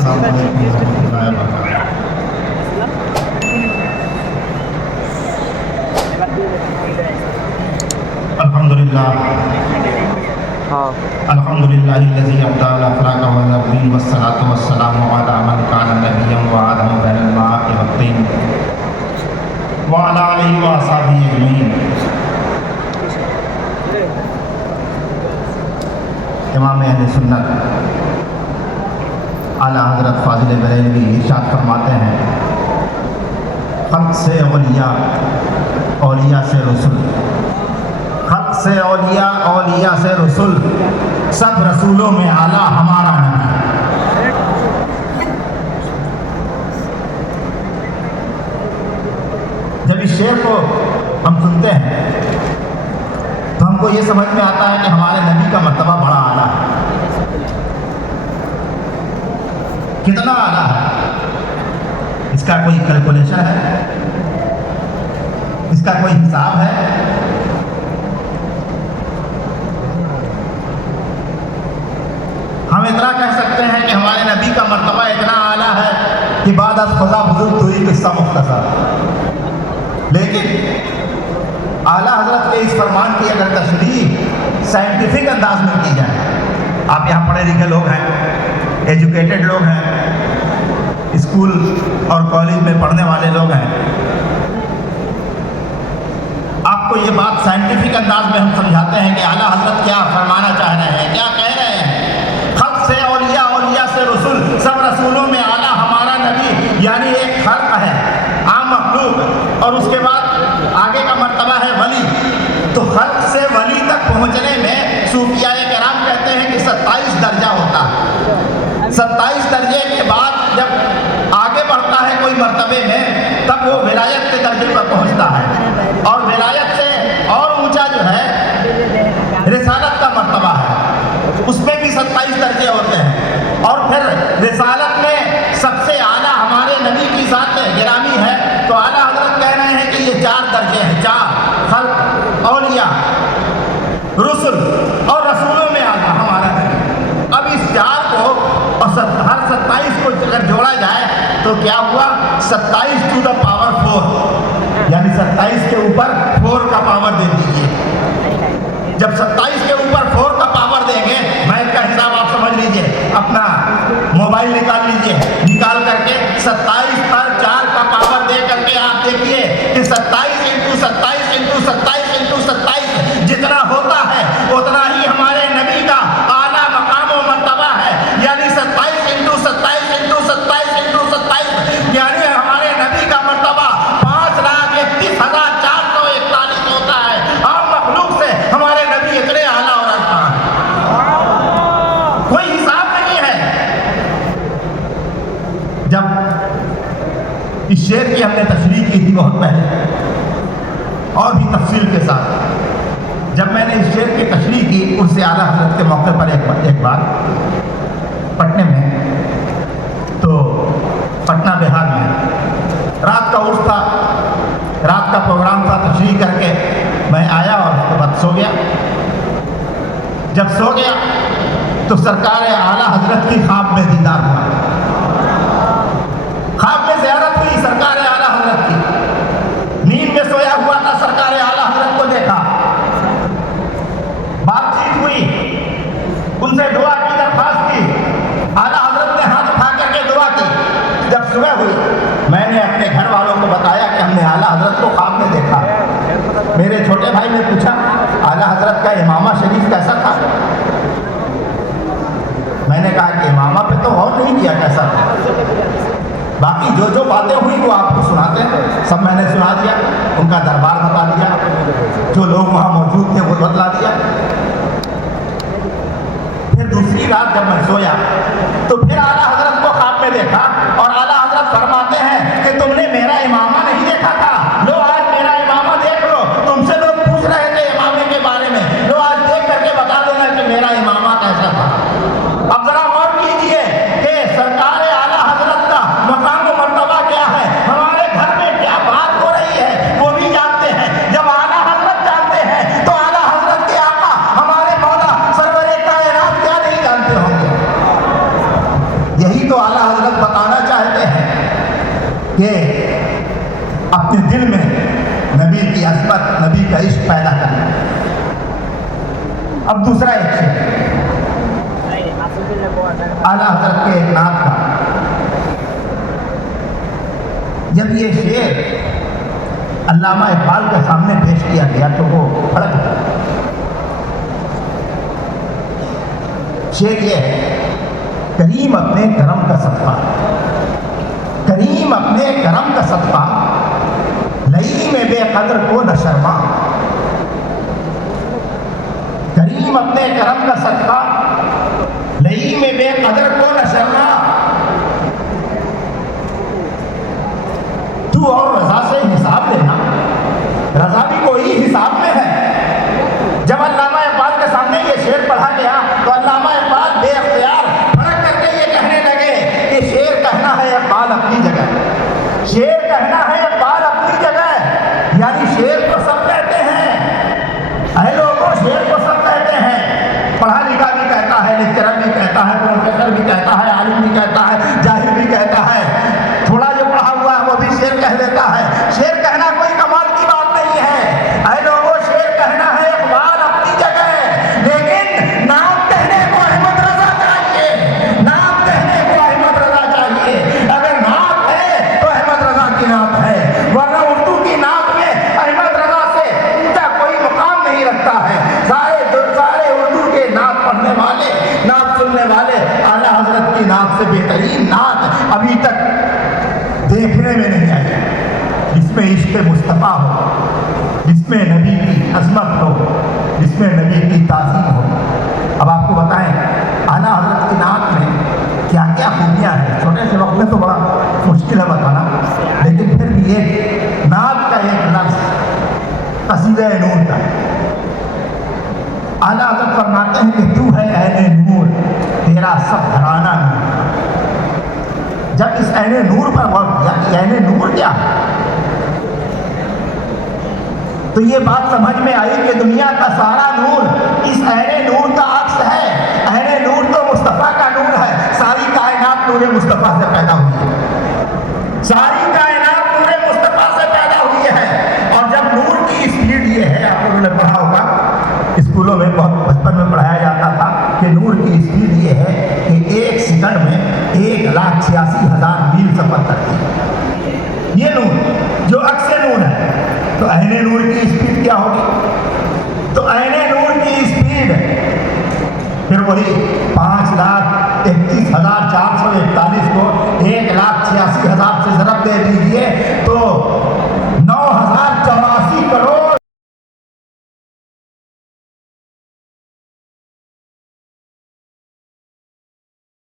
السلام علیکم ورحمۃ اللہ وبرکاتہ۔ الحمدللہ الحمدللہ الذی ابدع الاخلاق والاولین والصلاۃ والسلام علی من کان نبیا وآدم بین الماء والطین وعلی آلہ واصحابہ اجمعین۔ امام اہل سنت اعلیٰ حضرت فاضل بریلوی ارشاد فرماتے ہیں، خلق سے اولیاء، اولیاء سے رسول، خلق سے اولیاء، اولیاء سے رسول، سب رسولوں میں اعلیٰ ہمارا نبی۔ جب اس شعر کو ہم سنتے ہیں تو ہم کو یہ سمجھ میں آتا ہے کہ ہمارے نبی کا مرتبہ بڑا اعلیٰ ہے۔ کتنا اعلیٰ ہے، اس کا کوئی کیلکولیشن ہے، اس کا کوئی حساب ہے؟ ہم اتنا کہہ سکتے ہیں کہ ہمارے نبی کا مرتبہ اتنا اعلیٰ ہے کہ بعد از خدا بزرگ ہوئی قصہ مختصر، لیکن اعلیٰ حضرت کے اس فرمان کی اگر تشریح سائنٹیفک انداز میں کی جائے، آپ یہاں پڑھے لکھے لوگ ہیں، ایجوکیٹڈ لوگ ہیں، اسکول اور کالج میں پڑھنے والے لوگ ہیں، آپ کو یہ بات سائنٹیفک انداز میں ہم سمجھاتے ہیں کہ اعلیٰ حضرت کیا فرمانا چاہ رہے ہیں، کیا کہہ رہے ہیں۔ خلق سے اولیاء، اولیاء سے رسول، سب رسولوں میں اعلیٰ ہمارا نبی، یعنی ایک خلق ہے، عام مخلوق، اور اس کے بعد آگے کا مرتبہ ہے ولی۔ تو خلق سے ولی تک پہنچنے میں صوفیاء کرام کہتے ہیں کہ 27 درجہ ہوتا ہے۔ 27 درجے کے بعد جب آگے بڑھتا ہے کوئی مرتبے میں، تب وہ ولایت کے درجے پر پہنچتا ہے، اور ولایت سے اور اونچا جو ہے رسالت کا مرتبہ ہے، اس میں بھی 27 درجے ہوتے ہیں، اور پھر رسالت میں سب سے اعلیٰ ہمارے نبی کی ذات گرامی ہے۔ تو اعلیٰ حضرت کہہ رہے ہیں کہ یہ 4 درجے ہیں، 4 خلق، اولیاء، رسل اور رسولوں میں اعلیٰ ہمارا نبی۔ اب اس 4 کو اور ہر 27 کو اگر جوڑا جائے تو کیا ہوا؟ 27 ٹو دا پاور 4، یعنی 27 کے اوپر 4 کا پاور دے دیجئے۔ جب 27 کے اوپر 4 کا پاور دیں گے، میتھ کا حساب آپ سمجھ لیجئے، اپنا موبائل نکال لیجئے، نکال کر کے 27 پر 4 کا پاور دے کر کے آپ دیکھیے کہ 27 انٹو 27 انٹو 27 انٹو 27 جتنا ہوتا ہے اتنا ہی ہمارے نبی کا اعلیٰ مقام و مرتبہ ہے، یعنی 27 انٹو 27 انٹو 27 انٹو 27، یعنی ہمارے نبی کا مرتبہ 5,31,441 ہوتا ہے۔ عام مخلوق سے ہمارے نبی اتنے اعلیٰ اور ارفع ہیں، کوئی حساب نہیں ہے۔ جب اس شعر کی ہم نے تشریح کی تھی بہت پہلے اور بھی تفصیل کے ساتھ، جب میں نے اس شعر کی تشریح کی ان سے اعلیٰ حضرت کے موقع پر ایک بار پٹنے میں، تو پٹنہ بہار میں رات کا عرس تھا، رات کا پروگرام تھا، تشریح کر کے میں آیا اور اس کے بعد سو گیا۔ جب سو گیا تو سرکار اعلیٰ حضرت کی خواب میں دیدار ہوا، خواب میں زیارت ہوئی سرکار اعلیٰ حضرت کی، نیند میں سویا ہوا تھا، سرکار اعلیٰ حضرت کو دیکھا، بات چیت ہوئی، ان سے دعا کی، درخواست کی، اعلیٰ حضرت نے ہاتھ اٹھا کر کے دعا کی۔ جب صبح ہوئی میں نے اپنے گھر والوں کو بتایا کہ ہم نے اعلیٰ حضرت کو خواب میں دیکھا۔ میرے چھوٹے بھائی نے پوچھا اعلیٰ حضرت کا امامہ شریف کیسا تھا؟ میں نے کہا کہ امامہ پہ تو غور نہیں کیا کیسا تھا، باقی جو جو باتیں ہوئی وہ آپ کو سناتے ہیں، سب میں نے سنا دیا، ان کا دربار بتا دیا، جو لوگ وہاں موجود تھے وہ بتلا دیا۔ پھر دوسری رات جب میں سویا تو پھر اعلیٰ حضرت کو خواب میں دیکھا، اور اعلیٰ حضرت فرماتے ہیں کہ تم نے میرا امامہ نہیں دیکھا تھا، لو آج میرا امامہ دیکھ لو، تم سے لوگ پوچھ رہے تھے امامے کے بارے میں، لو آج دیکھ کر کے بتا دینا کہ میرا امامہ کیسا تھا۔ اب ذرا غور کیجئے کہ سرکار اعلیٰ حضرت کا مقام و مرتبہ کیا ہے، ہمارے گھر میں کیا بات ہو رہی ہے وہ بھی جانتے ہیں۔ جب اعلیٰ حضرت جانتے ہیں تو اعلیٰ حضرت کے آقا ہمارے مولا سرور کائنات کیا نہیں جانتے ہوں گے۔ یہی تو اعلیٰ حضرت کہ اپنے دل میں نبی کی عظمت، نبی کا عشق پیدا کرنا۔ اب دوسرا ایک شعر اعلیٰ حضرت کے ایک نعت کا، جب یہ شعر علامہ اقبال کے سامنے پیش کیا گیا تو وہ بھڑک گیا۔ شعر یہ ہے، کریم اپنے کرم کا صدقہ، کریم اپنے کرم کا صدقہ، لئی میں بے قدر کو نہ شرما، کریم اپنے کرم کا صدقہ، لئی میں بے قدر کو نہ شرما، تو اور رضا سے حساب لینا، رضا بھی کوئی حساب میں ہے۔ جب علامہ اقبال کے سامنے یہ شعر پڑھا گیا تو علامہ اقبال بے اختیار بھڑک کر کے یہ کہنے لگے کہ شعر کہنا ہے اقبال اپنی جگہ، شعر کہنا ہے اقبال اپنی جگہ، یعنی شعر کو سب کہتے ہیں، اے لوگوں شعر کو سب کہتے ہیں، پڑھا لکھا بھی کہتا ہے، لیکچرر بھی کہتا ہے، پروفیسر بھی کہتا ہے، عالم بھی کہتا ہے، جاہل بھی کہتا ہے، تھوڑا جو پڑھا ہوا ہے وہ بھی شعر کہہ لیتا ہے۔ شعر کہنا کوئی کمال کی بات نہیں ہے، اے لوگوں شعر کہنا ہے اقبال اپنی جگہ، لیکن نعت کہنے کو احمد رضا چاہیے، نعت کہنے کو احمد رضا چاہیے۔ اگر نعت ہے تو احمد رضا کی نعت ہے، ورنہ اردو کی نعت میں احمد رضا سے اونچا کوئی مقام نہیں رکھتا ہے۔ سارے اردو کے نعت پڑھنے والے، نعت سننے والے اعلیٰ حضرت کی نعت سے بہترین نعت ابھی تک دیکھنے میں نہیں آئی، جس میں عشق مصطفیٰ ہو، جس میں نبی کی عظمت ہو، جس میں نبی کی تعظیم ہو۔ اب آپ کو بتائیں اعلیٰ حضرت کی نعت میں کیا کیا خوبیاں ہیں، چھوٹے سے وقت میں تو بڑا مشکل ہے بتانا، لیکن پھر بھی ایک نعت کا ایک لفظ قصیدہ نور کا، اعلیٰ حضرت فرماتے ہیں کہ تو ہے عین نور، تیرا سب گھرانہ نور۔ جب اس عین نور پر غور کیا کہ عین نور کیا ہے تو یہ بات سمجھ میں آئی کہ دنیا کا سارا نور اس عین نور کا عکس ہے۔ عین نور تو مصطفیٰ کا نور ہے، ساری کائنات نور مصطفیٰ سے پیدا ہوئی ہے، ساری کائنات نور مصطفیٰ سے پیدا ہوئی ہے۔ اور جب نور کی اسپیڈ یہ ہے، آپ لوگوں نے پڑھا ہوگا اسکولوں میں، بہت بچپن میں پڑھایا جاتا تھا کہ نور کی اسپیڈ یہ ہے کہ 1 سیکنڈ میں 1,86,000 میل سفر کرتی ہے، یہ نور جو عکس نور ہے۔ تو عین نور کی اسپیڈ کیا ہوگی؟ تو عین نور کی اسپیڈ پھر وہی 5,31,441 کو 1,86,000 سے ضرب دے دیجیے تو